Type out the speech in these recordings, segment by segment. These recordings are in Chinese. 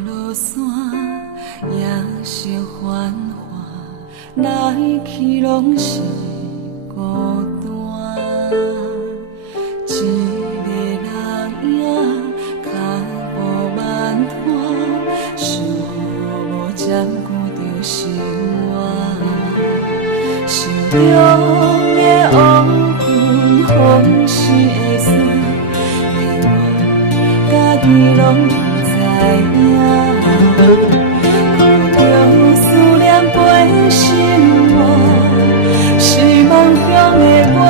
落山，夜色繁华，来去拢是孤单。一个人影，脚步慢拖，想无占据着生活，心中的乌云，风是会散，连我家己拢不知影。靠着思念陪生活，是梦乡的我。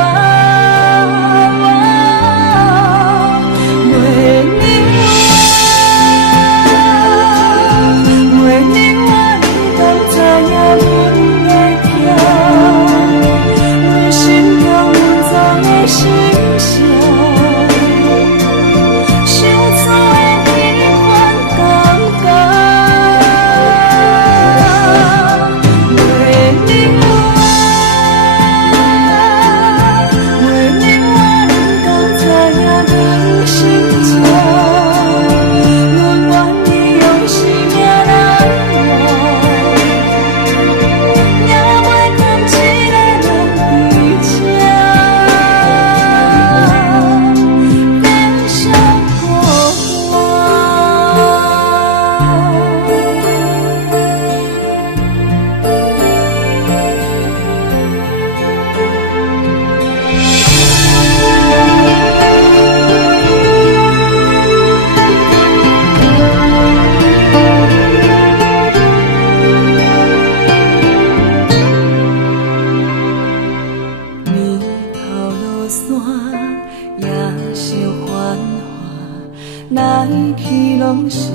来去拢是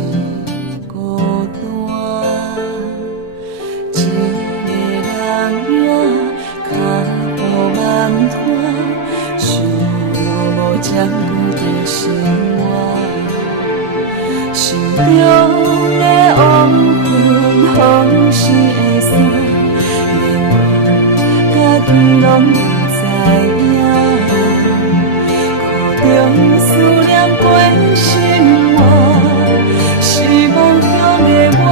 孤单，一个人影，脚步慢拖，想无占据着生活，心中的乌云，风是会散，连我家己拢不知影，靠着思念陪生活，是梦乡的我。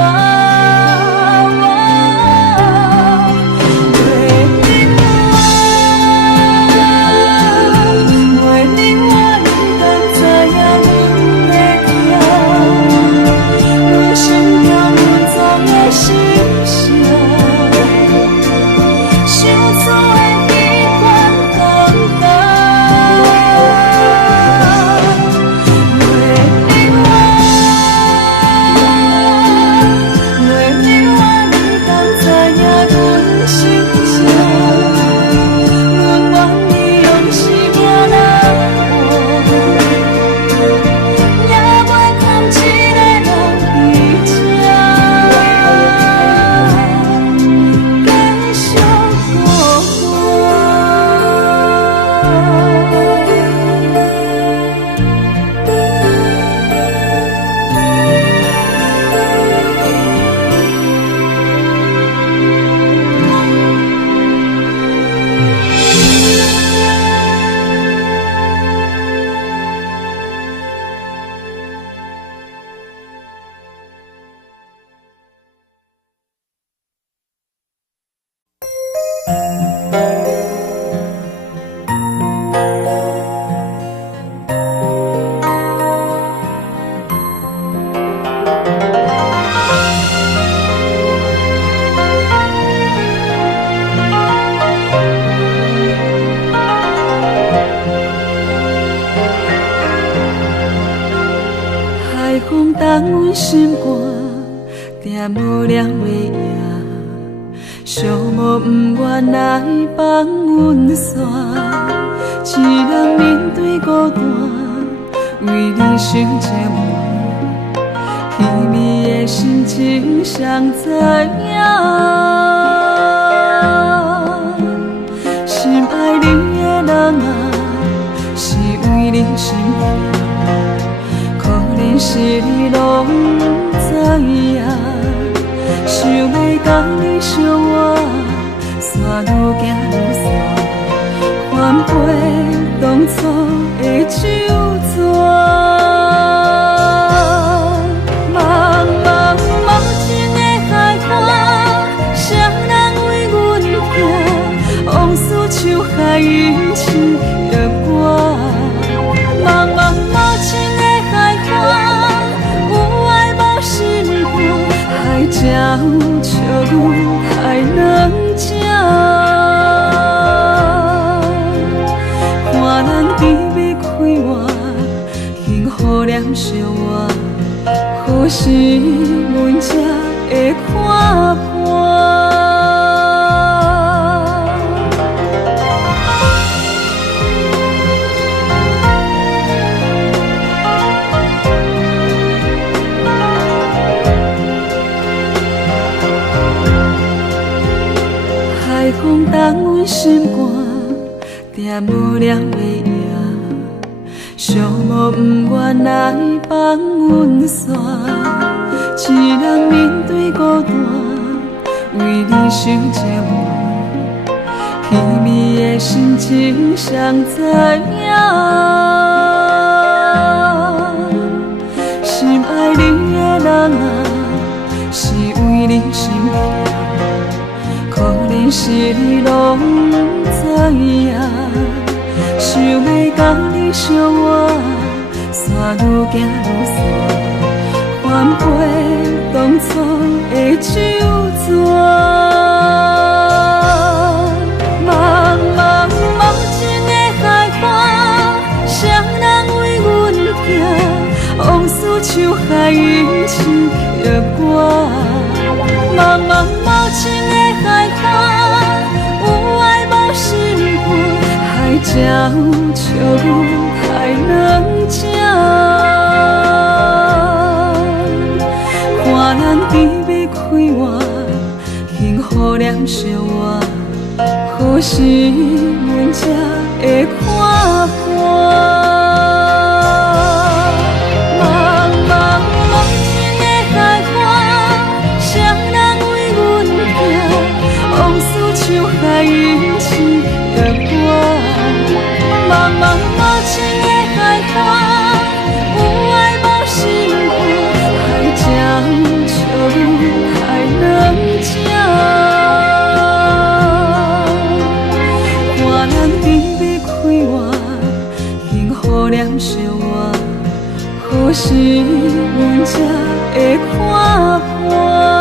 放阮心肝，定无了话夜，寂寞不愿来放阮散，一人面对孤单，为你想这晚，稀微的心情谁知影？心爱你的人啊，是为你心痛，可怜是你拢知影，想要甲你相偎，山愈行愈远，翻飞当初的旧纸，茫茫。笑阮害两只。看人甜蜜开活，幸福念相活，何时阮才会看破？海风动阮心肝，定无了的夜，寂寞不愿来放阮散。一人面对孤单，为你想这晚，彼暝的心情谁知影？心爱你的人啊，是为你心痛。可怜是你拢知影，想要甲你相偎，山愈行愈山，翻飞当初的酒泉。茫茫梦情的海岸，谁人为阮行？往事像海涌起的歌。茫茫无情的海岸，有爱无心肝，海才有笑阮害两只。看人甜蜜开活，幸福念相活，何时阮才会看破？海涌起的歌，茫茫无情的海岸，有爱无心肝，海才有笑阮害两只。看人甜蜜开活，幸福念相活，何时阮才会看破？